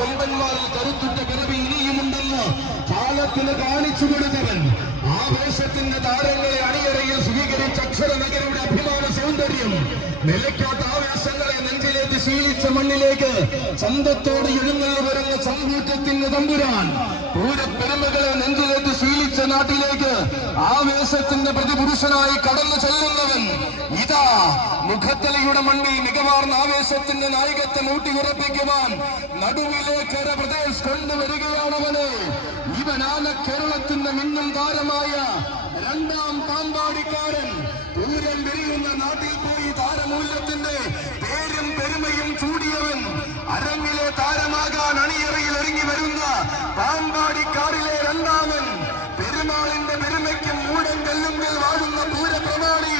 കൊമ്പന്മാരിൽ കരുത്തുറ്റ പിറവി ഇനിയുമുണ്ടെന്ന് കാലത്തിന് കാണിച്ചു കൊടുത്തവൻ. ആവേശത്തിന്റെ താരങ്ങളെ അണിയറയിൽ സ്വീകരിച്ച അക്ഷരനഗരിയുടെ അഭിമാന സൗന്ദര്യം, നിലയ്ക്കാത്ത ആവേശങ്ങളെ നെഞ്ചിലേക്ക് ശീലിച്ച മണ്ണിലേക്ക് ചന്തത്തോട് എഴുന്നള്ളി വരുന്ന ചങ്കൂറ്റത്തിന്റെ തമ്പുരാൻ, പൂരപ്പെരുമകളെ നെഞ്ചിലേക്ക് ശീലിച്ച നാട്ടിലേക്ക് ആവേശത്തിന്റെ പ്രതിപുരുഷനായി കടന്നു ചെല്ലുന്നവൻ. ഇതാ മുഖത്തലയുടെ മണ്ണിൽ മികവാർന്ന ആവേശത്തിന്റെ നായകത്വം ഊട്ടിയുറപ്പിക്കുവാൻ നടുവിലേക്കര പ്രദേശ് കൊണ്ടുവരികയാണവന്. ഇവനാണ് കേരളത്തിന്റെ മിന്നും താരമായ രണ്ടാം പാമ്പാടിക്കാരൻ. പൂരം വിരിയുന്ന നാട്ടിൽ പോയി താരമൂല്യത്തിന്റെ പേരും പെരുമയും ചൂടിയവൻ. അരങ്ങിലെ താരമാകാൻ അണിയറയിൽ ഒരുങ്ങി വരുന്ന പാമ്പാടിക്കാരിലെ രണ്ടാമൻ. പെരുമാളിന്റെ പെരുമയ്ക്കും മൂടൻ കല്ലുമ്പിൽ വാഴുന്ന പൂരപ്രമാണി